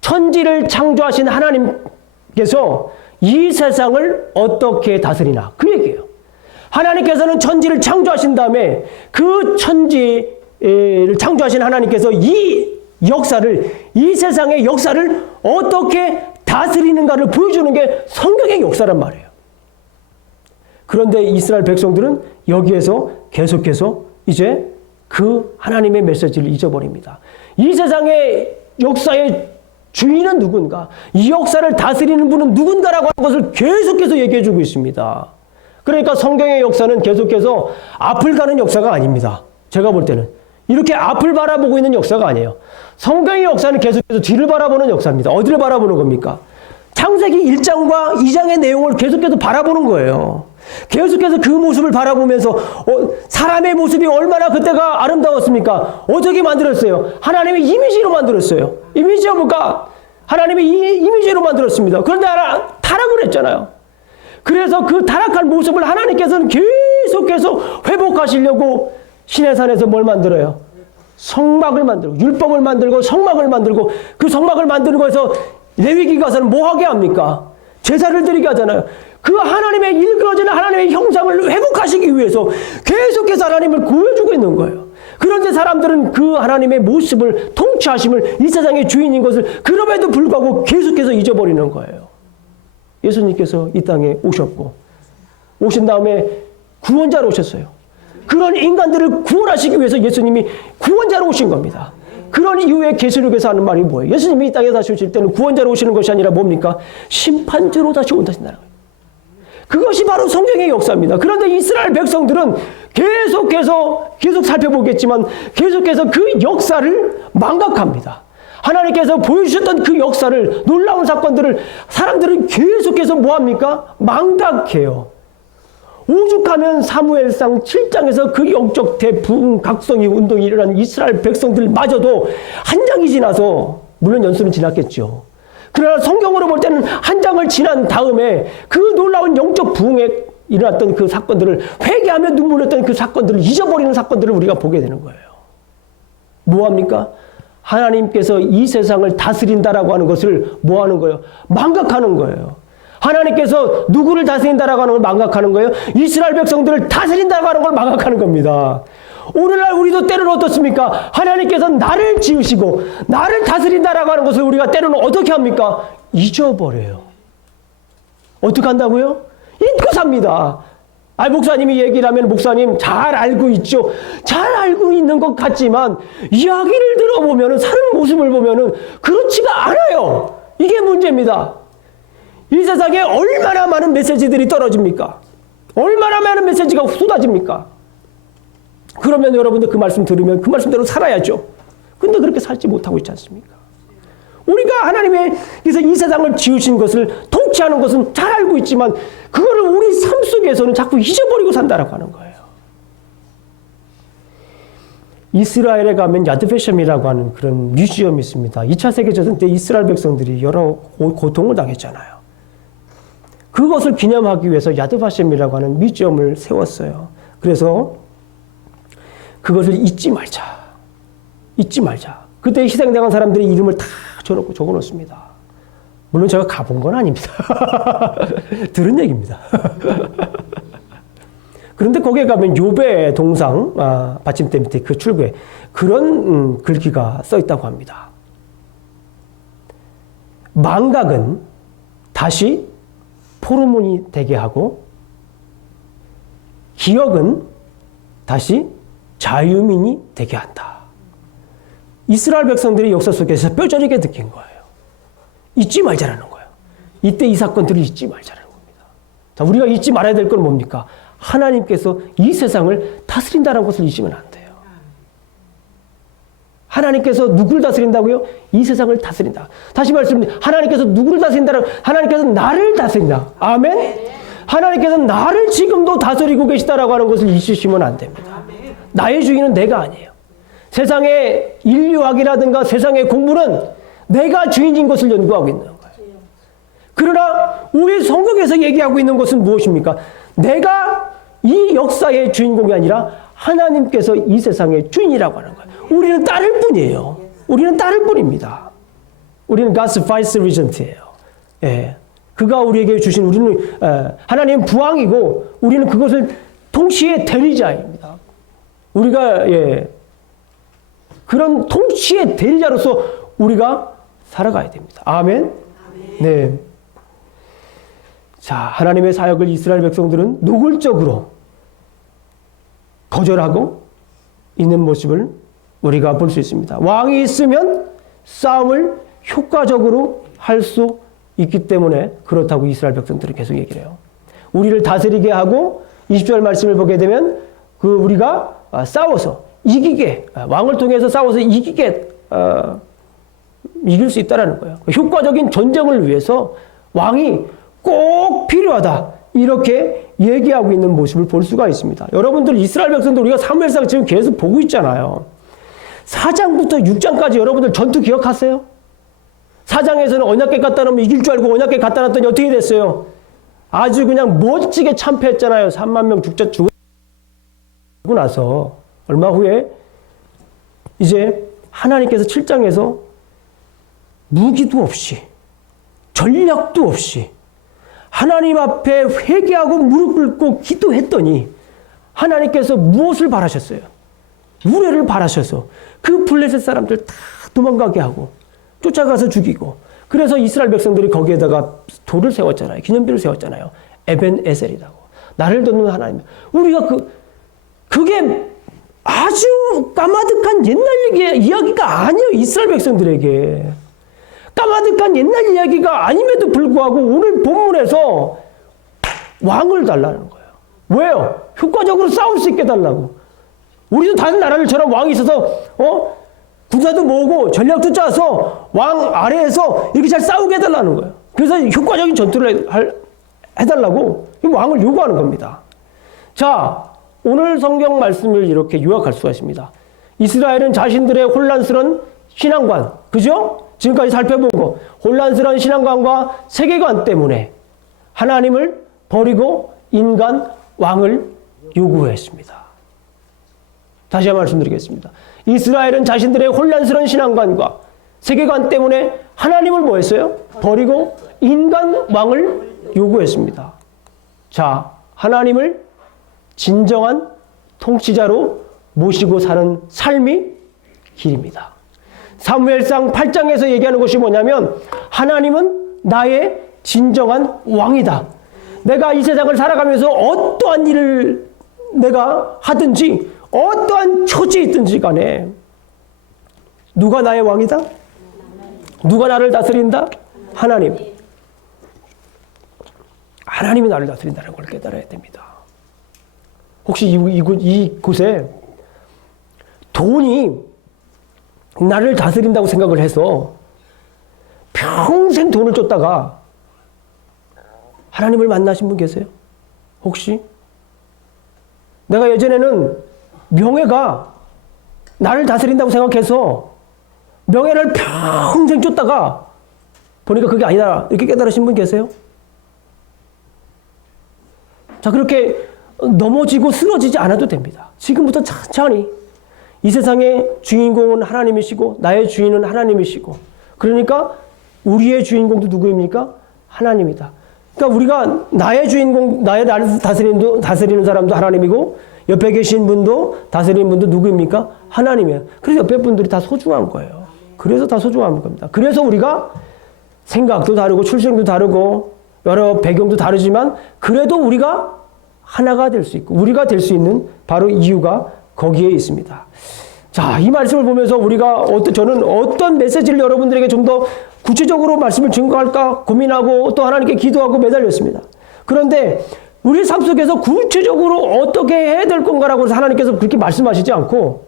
천지를 창조하신 하나님께서 이 세상을 어떻게 다스리나, 그 얘기예요. 하나님께서는 천지를 창조하신 다음에 그 천지를 창조하신 하나님께서 이 역사를, 이 세상의 역사를 어떻게 다스리는가를 보여주는 게 성경의 역사란 말이에요. 그런데 이스라엘 백성들은 여기에서 계속해서 이제 그 하나님의 메시지를 잊어버립니다. 이 세상의 역사의 주인은 누군가, 이 역사를 다스리는 분은 누군가라고 하는 것을 계속해서 얘기해주고 있습니다. 그러니까 성경의 역사는 계속해서 앞을 가는 역사가 아닙니다. 제가 볼 때는 이렇게 앞을 바라보고 있는 역사가 아니에요. 성경의 역사는 계속해서 뒤를 바라보는 역사입니다. 어디를 바라보는 겁니까? 창세기 1장과 2장의 내용을 계속해서 바라보는 거예요. 계속해서 그 모습을 바라보면서 사람의 모습이 얼마나 그때가 아름다웠습니까? 어떻게 만들었어요? 하나님의 이미지로 만들었어요. 이미지가 뭘까? 하나님의 이미지로 만들었습니다. 그런데 타락을 했잖아요. 그래서 그 타락한 모습을 하나님께서는 계속해서 회복하시려고 시내산에서 뭘 만들어요? 성막을 만들고, 율법을 만들고 성막을 만들고, 그 성막을 만드는 거에서 레위기 가서는 뭐 하게 합니까? 제사를 드리게 하잖아요. 그 하나님의 일그러지는 하나님의 형상을 회복하시기 위해서 계속해서 하나님을 구해주고 있는 거예요. 그런데 사람들은 그 하나님의 모습을, 통치하심을, 이 세상의 주인인 것을 그럼에도 불구하고 계속해서 잊어버리는 거예요. 예수님께서 이 땅에 오셨고, 오신 다음에 구원자로 오셨어요. 그런 인간들을 구원하시기 위해서 예수님이 구원자로 오신 겁니다. 그런 이후에 계시록에서 하는 말이 뭐예요? 예수님이 이 땅에 다시 오실 때는 구원자로 오시는 것이 아니라 뭡니까? 심판자로 다시 온다신다는 거예요. 그것이 바로 성경의 역사입니다. 그런데 이스라엘 백성들은 계속 살펴보겠지만 계속해서 그 역사를 망각합니다. 하나님께서 보여주셨던 그 역사를, 놀라운 사건들을 사람들은 계속해서 뭐합니까? 망각해요. 오죽하면 사무엘상 7장에서 그 영적 대부흥 각성이 운동이 일어난 이스라엘 백성들마저도 한 장이 지나서, 물론 연수는 지났겠죠. 그러나 성경으로 볼 때는 한 장을 지난 다음에 그 놀라운 영적 부흥에 일어났던 그 사건들을, 회개하며 눈물 흘렸던 그 사건들을 잊어버리는 사건들을 우리가 보게 되는 거예요. 뭐합니까? 하나님께서 이 세상을 다스린다라고 하는 것을 뭐 하는 거예요? 망각하는 거예요. 하나님께서 누구를 다스린다라고 하는 걸 망각하는 거예요? 이스라엘 백성들을 다스린다라고 하는 걸 망각하는 겁니다. 오늘날 우리도 때로는 어떻습니까? 하나님께서 나를 지으시고 나를 다스린다라고 하는 것을 우리가 때로는 어떻게 합니까? 잊어버려요. 어떻게 한다고요? 잊고 삽니다. 목사님이 얘기를 하면 목사님 잘 알고 있죠. 잘 알고 있는 것 같지만 이야기를 들어보면, 사는 모습을 보면 그렇지가 않아요. 이게 문제입니다. 이 세상에 얼마나 많은 메시지들이 떨어집니까? 얼마나 많은 메시지가 쏟아집니까? 그러면 여러분들 그 말씀 들으면 그 말씀대로 살아야죠. 근데 그렇게 살지 못하고 있지 않습니까? 우리가 하나님께서 이 세상을 지으신 것을, 통치하는 것은 잘 알고 있지만 그거를 우리 삶 속에서는 자꾸 잊어버리고 산다라고 하는 거예요. 이스라엘에 가면 야드베셴이라고 하는 그런 뮤지엄이 있습니다. 2차 세계대전 때 이스라엘 백성들이 여러 고통을 당했잖아요. 그것을 기념하기 위해서 야드바셴이라고 하는 뮤지엄을 세웠어요. 그래서 그것을 잊지 말자. 잊지 말자. 그때 희생당한 사람들의 이름을 다 적어놓습니다. 물론 제가 가본 건 아닙니다. 들은 얘기입니다. 그런데 거기에 가면 욥의 동상 받침대 밑에 그 출구에 그런 글귀가 써 있다고 합니다. 망각은 다시 포로몬이 되게 하고 기억은 다시 자유민이 되게 한다. 이스라엘 백성들이 역사 속에서 뼈저리게 느낀 거예요. 잊지 말자라는 거예요. 이때 이 사건들을 잊지 말자라는 겁니다. 자, 우리가 잊지 말아야 될 건 뭡니까? 하나님께서 이 세상을 다스린다는 것을 잊으면 안 돼요. 하나님께서 누구를 다스린다고요? 이 세상을 다스린다. 다시 말씀드립니다. 하나님께서 누구를 다스린다고? 하나님께서 나를 다스린다. 아멘? 하나님께서 나를 지금도 다스리고 계시다라고 하는 것을 잊으시면 안 됩니다. 나의 주인은 내가 아니에요. 세상의 인류학이라든가 세상의 공부는 내가 주인인 것을 연구하고 있는 거예요. 그러나 우리 성경에서 얘기하고 있는 것은 무엇입니까? 내가 이 역사의 주인공이 아니라 하나님께서 이 세상의 주인이라고 하는 거예요. 우리는 따를 뿐이에요. 우리는 따를 뿐입니다. 우리는 God's vice regent예요. 예. 그가 우리에게 주신, 우리는 하나님은 부왕이고 우리는 그것을 통치의 대리자입니다. 우리가 그런 통치의 대리자로서 우리가 살아가야 됩니다. 아멘. 네. 자, 하나님의 사역을 이스라엘 백성들은 노골적으로 거절하고 있는 모습을 우리가 볼 수 있습니다. 왕이 있으면 싸움을 효과적으로 할 수 있기 때문에 그렇다고 이스라엘 백성들은 계속 얘기를 해요. 우리를 다스리게 하고 20절 말씀을 보게 되면 우리가 싸워서 이기게, 왕을 통해서 싸워서 이기게 이길 수 있다라는 거예요. 효과적인 전쟁을 위해서 왕이 꼭 필요하다, 이렇게 얘기하고 있는 모습을 볼 수가 있습니다. 여러분들, 이스라엘 백성들 우리가 사무엘상 지금 계속 보고 있잖아요. 4장부터 6장까지 여러분들 전투 기억하세요? 4장에서는 언약궤 갖다 놓으면 이길 줄 알고 언약궤 갖다 놨더니 어떻게 됐어요? 아주 그냥 멋지게 참패했잖아요. 3만 명 죽고 나서 얼마 후에 이제 하나님께서 7장에서 무기도 없이 전략도 없이 하나님 앞에 회개하고 무릎 꿇고 기도했더니 하나님께서 무엇을 바라셨어요? 우레를 바라셔서 그 블레셋 사람들 다 도망가게 하고 쫓아가서 죽이고, 그래서 이스라엘 백성들이 거기에다가 돌을 세웠잖아요. 기념비를 세웠잖아요. 에벤에셀이라고. 나를 돕는 하나님. 우리가 그게 아주 까마득한 옛날 이야기가 아니에요. 이스라엘 백성들에게. 까마득한 옛날 이야기가 아님에도 불구하고 오늘 본문에서 왕을 달라는 거예요. 왜요? 효과적으로 싸울 수 있게 달라고. 우리도 다른 나라들처럼 왕이 있어서 군사도 모으고 전략도 짜서 왕 아래에서 이렇게 잘 싸우게 해달라는 거예요. 그래서 효과적인 전투를 해달라고 왕을 요구하는 겁니다. 자, 오늘 성경 말씀을 이렇게 요약할 수가 있습니다. 이스라엘은 자신들의 혼란스러운 신앙관, 그죠? 지금까지 살펴본 거, 혼란스러운 신앙관과 세계관 때문에 하나님을 버리고 인간 왕을 요구했습니다. 다시 한번 말씀드리겠습니다. 이스라엘은 자신들의 혼란스러운 신앙관과 세계관 때문에 하나님을 뭐 했어요? 버리고 인간 왕을 요구했습니다. 자, 하나님을 진정한 통치자로 모시고 사는 삶이 길입니다. 사무엘상 8장에서 얘기하는 것이 뭐냐면 하나님은 나의 진정한 왕이다. 내가 이 세상을 살아가면서 어떠한 일을 내가 하든지 어떠한 처지에 있든지 간에 누가 나의 왕이다? 누가 나를 다스린다? 하나님. 하나님이 나를 다스린다는 걸 깨달아야 됩니다. 혹시 이곳에 돈이 나를 다스린다고 생각을 해서 평생 돈을 쫓다가 하나님을 만나신 분 계세요? 혹시? 내가 예전에는 명예가 나를 다스린다고 생각해서 명예를 평생 쫓다가 보니까 그게 아니다, 이렇게 깨달으신 분 계세요? 자, 그렇게 넘어지고 쓰러지지 않아도 됩니다. 지금부터 천천히. 이 세상의 주인공은 하나님이시고 나의 주인은 하나님이시고, 그러니까 우리의 주인공도 누구입니까? 하나님이다. 그러니까 우리가 나의 주인공, 나를 다스리는 사람도 하나님이고 옆에 계신 분도 다스리는 분도 누구입니까? 하나님이에요. 그래서 옆에 분들이 다 소중한 거예요. 그래서 다 소중한 겁니다. 그래서 우리가 생각도 다르고 출생도 다르고 여러 배경도 다르지만 그래도 우리가 하나가 될 수 있고 우리가 될 수 있는 바로 이유가 거기에 있습니다. 자, 이 말씀을 보면서 저는 어떤 메시지를 여러분들에게 좀 더 구체적으로 말씀을 증거할까 고민하고 또 하나님께 기도하고 매달렸습니다. 그런데 우리 삶 속에서 구체적으로 어떻게 해야 될 건가라고 해서 하나님께서 그렇게 말씀하시지 않고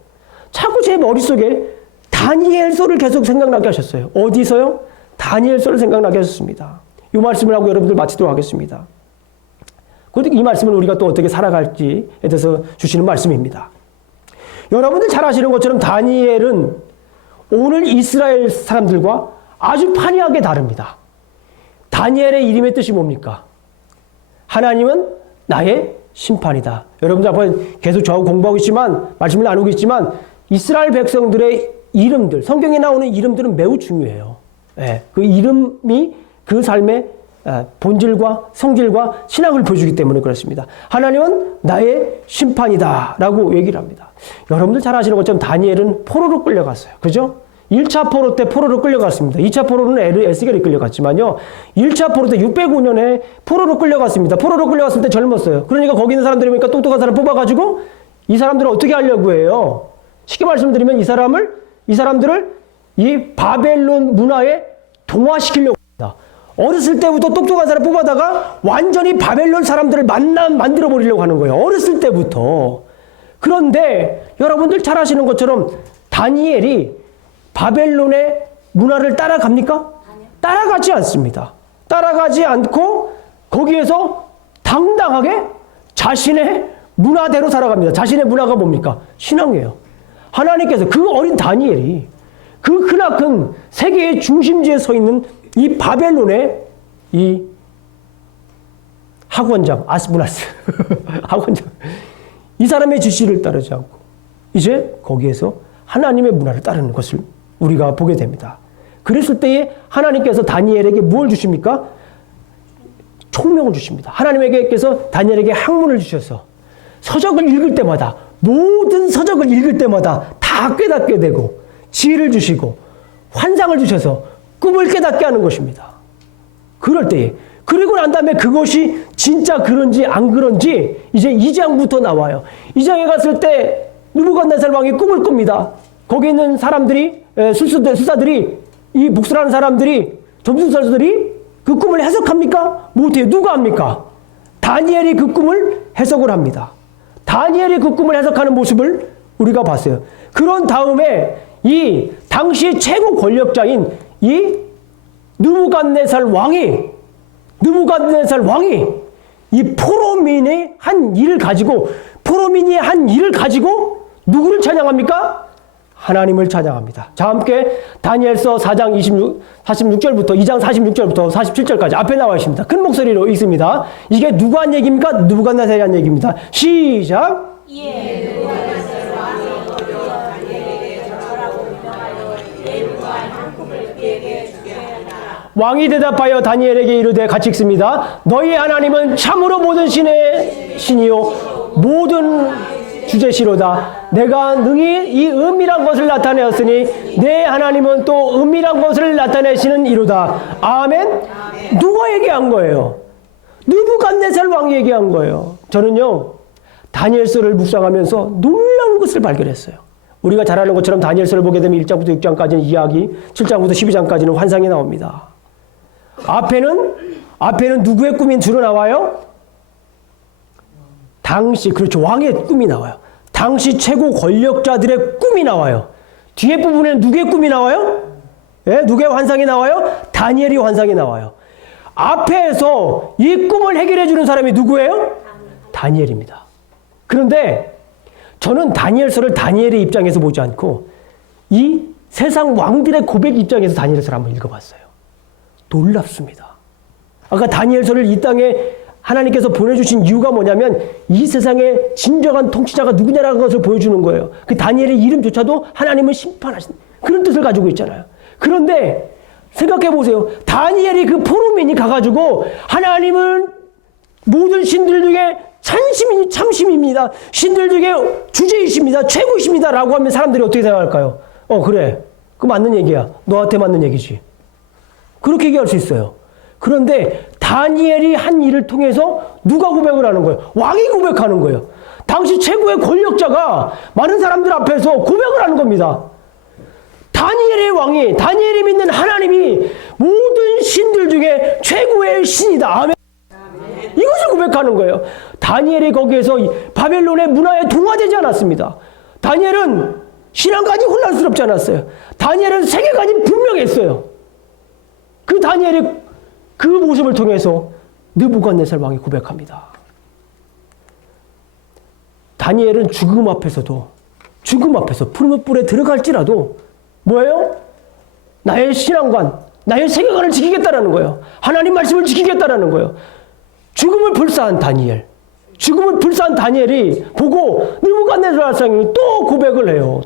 자꾸 제 머릿속에 다니엘서를 계속 생각나게 하셨어요. 어디서요? 다니엘서를 생각나게 하셨습니다. 이 말씀을 하고 여러분들 마치도록 하겠습니다. 이 말씀을 우리가 또 어떻게 살아갈지에 대해서 주시는 말씀입니다. 여러분들 잘 아시는 것처럼 다니엘은 오늘 이스라엘 사람들과 아주 판이하게 다릅니다. 다니엘의 이름의 뜻이 뭡니까? 하나님은 나의 심판이다. 여러분들 앞에 계속 저하고 공부하고 있지만 말씀을 나누고 있지만 이스라엘 백성들의 이름들, 성경에 나오는 이름들은 매우 중요해요. 네, 그 이름이 그 삶의 본질과 성질과 신앙을 보여주기 때문에 그렇습니다. 하나님은 나의 심판이다 라고 얘기를 합니다. 여러분들 잘 아시는 것처럼 다니엘은 포로로 끌려갔어요. 그죠? 1차 포로 때 포로로 끌려갔습니다. 2차 포로는 에스겔이 끌려갔지만요. 1차 포로 때 605년에 포로로 끌려갔습니다. 포로로 끌려갔을 때 젊었어요. 그러니까 거기 있는 사람들이 보니까 똑똑한 사람 뽑아가지고 이 사람들을 어떻게 하려고 해요? 쉽게 말씀드리면 이 사람들을 이 바벨론 문화에 동화시키려고 합니다. 어렸을 때부터 똑똑한 사람 뽑아다가 완전히 바벨론 사람들을 만들어 버리려고 하는 거예요. 어렸을 때부터. 그런데 여러분들 잘 아시는 것처럼 다니엘이 바벨론의 문화를 따라갑니까? 따라가지 않습니다. 따라가지 않고 거기에서 당당하게 자신의 문화대로 살아갑니다. 자신의 문화가 뭡니까? 신앙이에요. 하나님께서 그 어린 다니엘이 그 크나큰 세계의 중심지에 서 있는 이 바벨론의 이 학원장, 아스부나스, 학원장. 이 사람의 지시를 따르지 않고 이제 거기에서 하나님의 문화를 따르는 것을 우리가 보게 됩니다. 그랬을 때에 하나님께서 다니엘에게 뭘 주십니까? 총명을 주십니다. 하나님께서 다니엘에게 학문을 주셔서 서적을 읽을 때마다 모든 서적을 읽을 때마다 다 깨닫게 되고 지혜를 주시고 환상을 주셔서 꿈을 깨닫게 하는 것입니다. 그럴 때에 그리고 난 다음에 그것이 진짜 그런지 안 그런지 이제 2장부터 나와요. 2장에 갔을 때 느부갓네살 왕이 꿈을 꿉니다. 거기 있는 사람들이 술사들이 이 복수라는 사람들이 점술사들이 그 꿈을 해석합니까? 못해요. 누가 합니까? 다니엘이 그 꿈을 해석을 합니다. 다니엘이 그 꿈을 해석하는 모습을 우리가 봤어요. 그런 다음에 이 당시 최고 권력자인 이 느부갓네살 왕이 이 포로민이 한 일을 가지고 누구를 찬양합니까? 하나님을 찬양합니다. 자, 함께 다니엘서 4장 46절부터 2장 46절부터 47절까지 앞에 나와 있습니다. 큰 목소리로 읽습니다. 이게 누가 한 얘기입니까? 느부갓네살이 한 얘기입니다. 시작. 이에 느부갓네살 왕이 오히려 다니엘에게 절하라고 명하여 예루한 한 꿈을 그에게 주게 하니라. 왕이 대답하여 다니엘에게 이르되 같이 읽습니다. 너희 하나님은 참으로 모든 신의 신이요 모든 주제시로다. 내가 능히 이 은밀한 것을 나타내었으니 내 하나님은 또 은밀한 것을 나타내시는 이로다. 아멘. 누가 얘기한 거예요? 느부갓네살 왕이 얘기한 거예요. 저는요 다니엘서를 묵상하면서 놀라운 것을 발견했어요. 우리가 잘 아는 것처럼 다니엘서를 보게 되면 1장부터 6장까지는 이야기, 7장부터 12장까지는 환상이 나옵니다. 앞에는 누구의 꿈이 주로 나와요? 그렇죠. 왕의 꿈이 나와요. 당시 최고 권력자들의 꿈이 나와요. 뒤에 부분에는 누구의 꿈이 나와요? 예? 누구의 환상이 나와요? 다니엘의 환상이 나와요. 앞에서 이 꿈을 해결해 주는 사람이 누구예요? 다니엘입니다. 그런데 저는 다니엘서를 다니엘의 입장에서 보지 않고 이 세상 왕들의 고백 입장에서 다니엘서를 한번 읽어봤어요. 놀랍습니다. 아까 다니엘서를 이 땅에 하나님께서 보내주신 이유가 뭐냐면 이 세상의 진정한 통치자가 누구냐라는 것을 보여주는 거예요. 그 다니엘의 이름조차도 하나님은 심판하신 그런 뜻을 가지고 있잖아요. 그런데 생각해 보세요. 다니엘이 그 포로민이 가가지고 하나님은 모든 신들 중에 참심입니다. 신들 중에 주제이십니다. 최고이십니다. 라고 하면 사람들이 어떻게 생각할까요? 그래. 그거 맞는 얘기야. 너한테 맞는 얘기지. 그렇게 얘기할 수 있어요. 그런데 다니엘이 한 일을 통해서 누가 고백을 하는 거예요? 왕이 고백하는 거예요. 당시 최고의 권력자가 많은 사람들 앞에서 고백을 하는 겁니다. 다니엘이 믿는 하나님이 모든 신들 중에 최고의 신이다. 아멘. 이것을 고백하는 거예요. 다니엘이 거기에서 바벨론의 문화에 동화되지 않았습니다. 다니엘은 신앙까지 혼란스럽지 않았어요. 다니엘은 세계관이 분명했어요. 그 다니엘이 그 모습을 통해서 느부갓네살 왕이 고백합니다. 다니엘은 죽음 앞에서 푸른 뿔에 들어갈지라도 뭐예요? 나의 신앙관, 나의 세계관을 지키겠다라는 거예요. 하나님 말씀을 지키겠다라는 거예요. 죽음을 불사한 다니엘이 보고 느부갓네살 왕이 또 고백을 해요.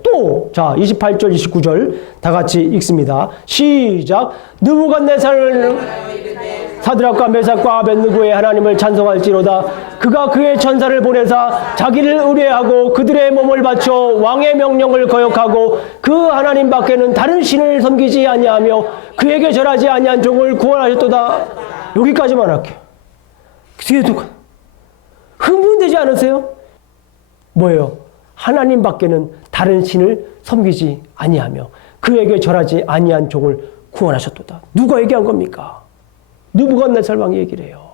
자, 28절, 29절 다 같이 읽습니다. 시작. 느부갓네살 사드락과 메삭과 아벳느고의 하나님을 찬송할지로다. 그가 그의 천사를 보내사 자기를 의뢰하고 그들의 몸을 바쳐 왕의 명령을 거역하고 그 하나님 밖에는 다른 신을 섬기지 아니하며 그에게 절하지 아니한 종을 구원하셨도다. 여기까지만 할게요. 뒤에도 흥분되지 않으세요? 뭐예요? 하나님 밖에는 다른 신을 섬기지 아니하며 그에게 절하지 아니한 종을 구원하셨도다. 누가 얘기한 겁니까? 느부갓네살 왕이 얘기를 해요.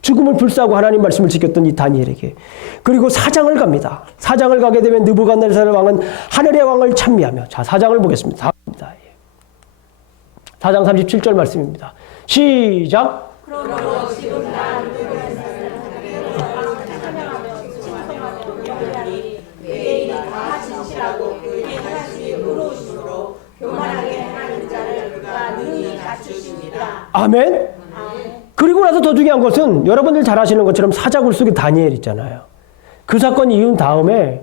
죽음을 불사하고 하나님 말씀을 지켰던 이 다니엘에게. 그리고 사장을 갑니다. 사장을 가게 되면 느부갓네살 왕은 하늘의 왕을 찬미하며, 자, 사장을 보겠습니다. 4장 37절 말씀입니다. 시작. 그러므로 지금 나 느부갓네살을 그의 일이 다 진실하고 그의 하나님이 의로우심으로 교만하게 하는 자를 그가 능히 갖추십니다. 아멘. 그리고 나서 더 중요한 것은 여러분들 잘 아시는 것처럼 사자굴 속에 다니엘 있잖아요. 그 사건이 이은 다음에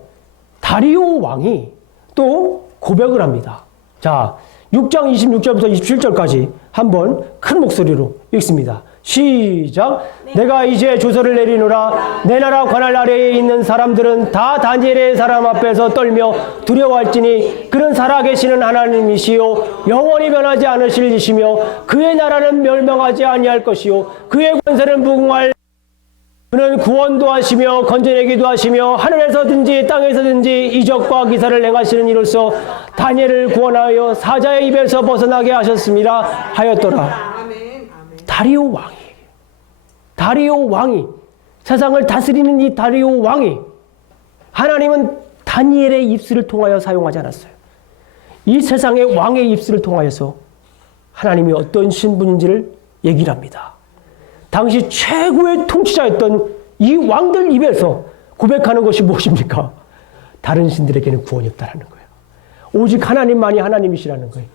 다리오 왕이 또 고백을 합니다. 자, 6장 26절부터 27절까지 한번 큰 목소리로 읽습니다. 시작. 내가 이제 조서를 내리노라. 내 나라 관할 아래에 있는 사람들은 다 다니엘의 사람 앞에서 떨며 두려워할지니 그는 살아계시는 하나님이시요 영원히 변하지 않으실 이시며 그의 나라는 멸망하지 아니할 것이요 그의 권세는 무궁할. 그는 구원도 하시며 건져내기도 하시며 하늘에서든지 땅에서든지 이적과 기사를 행하시는 이로써 다니엘을 구원하여 사자의 입에서 벗어나게 하셨습니다 하였더라. 다리오 왕이 세상을 다스리는 이 다리오 왕이 하나님은 다니엘의 입술을 통하여 사용하지 않았어요. 이 세상의 왕의 입술을 통하여서 하나님이 어떤 신분인지를 얘기를 합니다. 당시 최고의 통치자였던 이 왕들 입에서 고백하는 것이 무엇입니까? 다른 신들에게는 구원이 없다라는 거예요. 오직 하나님만이 하나님이시라는 거예요.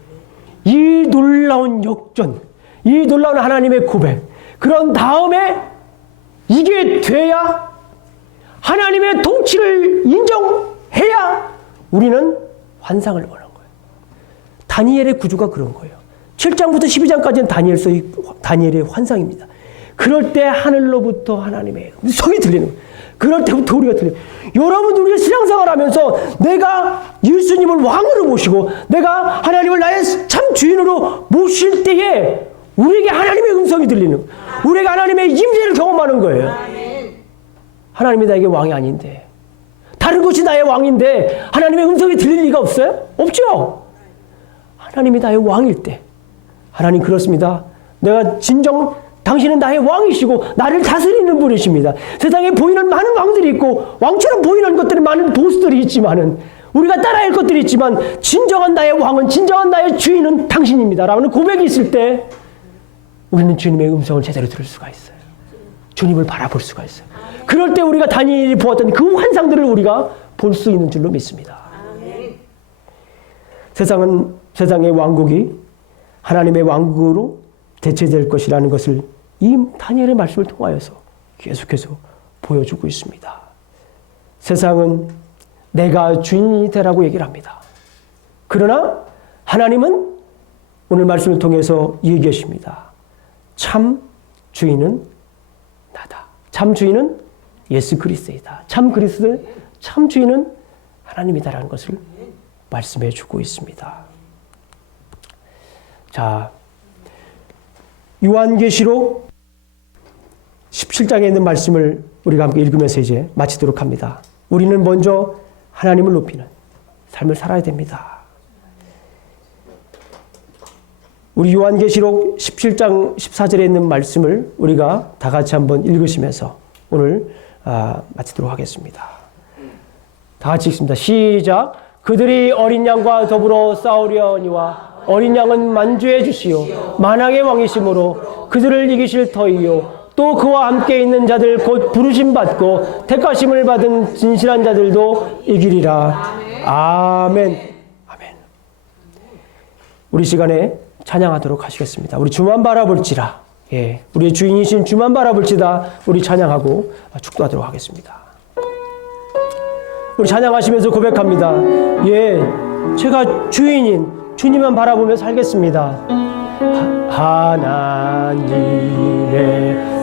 이 놀라운 역전, 이 놀라운 하나님의 고백, 그런 다음에 이게 돼야 하나님의 통치를 인정해야 우리는 환상을 보는 거예요. 다니엘의 구조가 그런 거예요. 7장부터 12장까지는 다니엘의 환상입니다. 그럴 때 하늘로부터 하나님의 음성이 들리는 거예요. 그럴 때부터 우리가 들려요. 여러분, 우리가 신앙생활 하면서 내가 예수님을 왕으로 모시고 내가 하나님을 나의 참 주인으로 모실 때에 우리에게 하나님의 음성이 들리는 거예요. 우리가 하나님의 임재를 경험하는 거예요. 하나님이 나에게 왕이 아닌데, 다른 것이 나의 왕인데 하나님의 음성이 들릴 리가 없어요? 없죠? 하나님이 나의 왕일 때, 하나님 그렇습니다. 내가 진정 당신은 나의 왕이시고 나를 다스리는 분이십니다. 세상에 보이는 많은 왕들이 있고 왕처럼 보이는 것들이 많은 보스들이 있지만은 우리가 따라할 것들이 있지만 진정한 나의 왕은, 진정한 나의 주인은 당신입니다 라는 고백이 있을 때 우리는 주님의 음성을 제대로 들을 수가 있어요. 주님을 바라볼 수가 있어요. 그럴 때 우리가 다니엘이 보았던 그 환상들을 우리가 볼 수 있는 줄로 믿습니다. 세상의 왕국이 하나님의 왕국으로 대체될 것이라는 것을 이 다니엘의 말씀을 통하여서 계속해서 보여주고 있습니다. 세상은 내가 주인이 되라고 얘기를 합니다. 그러나 하나님은 오늘 말씀을 통해서 얘기하십니다. 참 주인은 나다. 참 주인은 예수 그리스도이다. 참 주인은 하나님이다라는 것을 말씀해 주고 있습니다. 자, 요한계시록 17장에 있는 말씀을 우리가 함께 읽으면서 이제 마치도록 합니다. 우리는 먼저 하나님을 높이는 삶을 살아야 됩니다. 우리 요한계시록 17장 14절에 있는 말씀을 우리가 다 같이 한번 읽으시면서 오늘 마치도록 하겠습니다. 다 같이 읽습니다. 시작. 그들이 어린 양과 더불어 싸우려니와 어린 양은 만주해 주시오 만왕의 왕이심으로 그들을 이기실 터이요 또 그와 함께 있는 자들 곧 부르심 받고 택하심을 받은 진실한 자들도 이기리라. 아멘. 아멘. 우리 시간에 찬양하도록 하시겠습니다. 우리 주만 바라볼지라. 예, 우리의 주인이신 주만 바라볼지다. 우리 찬양하고 축도하도록 하겠습니다. 우리 찬양하시면서 고백합니다. 예, 제가 주인인 주님만 바라보며 살겠습니다. 하나님의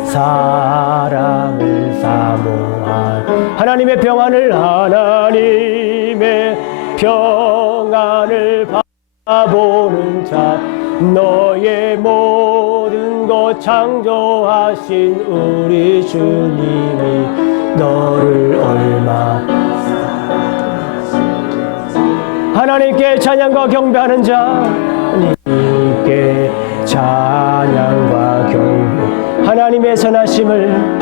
사랑을 사모한 하나님의 평안을 바라보는 자 너의 모든 것 창조하신 우리 주님이 너를 얼마 하나님께 찬양과 경배하는 자 하나님께 찬양과 경배 하나님의 선하심을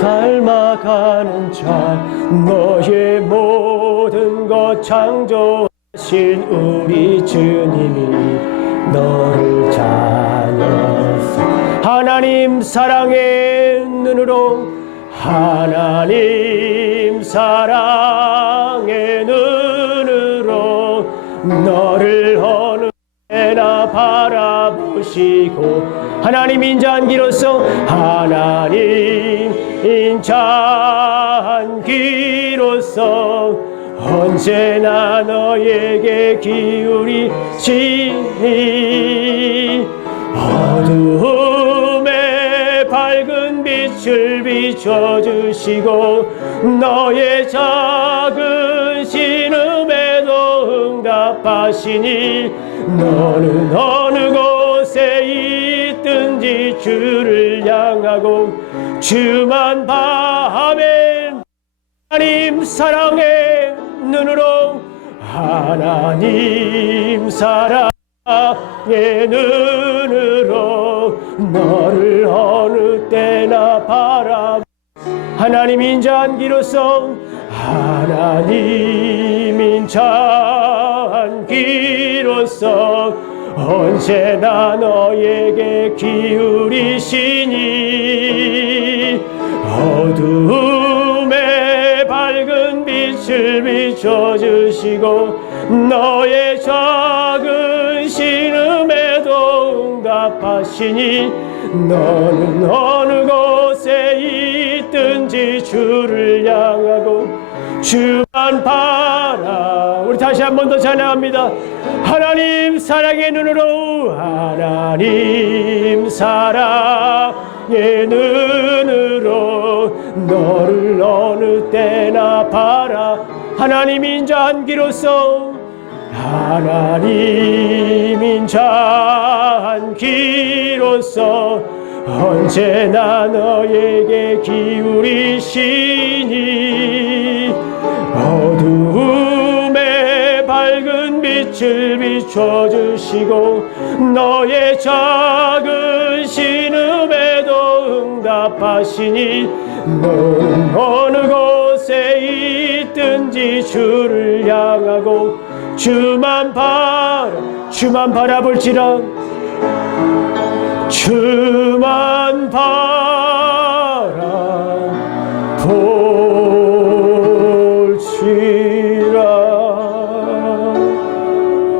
닮아가는 자 너의 모든 것 창조하신 우리 주님이 너를 찬양하소 하나님 사랑의 눈으로 하나님 사랑의 눈으로 너를 어느 때나 바라보시고 하나님 인자한기로서 하나님 인자한기로서 언제나 너에게 기울이시니 어두움에 밝은 빛을 비춰주시고 너의 작은 신음에도 응답하시니 너는 어느 곳에 있든지 주를 향하고 주만 밤엔 하나님 사랑의 눈으로 하나님 사랑의 눈으로 너를 어느 때나 하나님 인자한기로서 하나님 인자한기로서 언제나 너에게 기울이시니 어두움에 밝은 빛을 비춰주시고 너의 작은 신음에도 응답하시니 너는 어느 곳에 있든지 주를 향하고 주만 바라 우리 다시 한 번 더 찬양합니다. 하나님 사랑의 눈으로 하나님 사랑의 눈으로 너를 어느 때나 바라 하나님 인자한기로서 하나님 인자한기로서 언제나 너에게 기울이시니 어두움에 밝은 빛을 비춰주시고 너의 작은 신음에도 응답하시니 너는 어느 곳에 있든지 주를 향하고 주만 바라볼지라 주만 바라보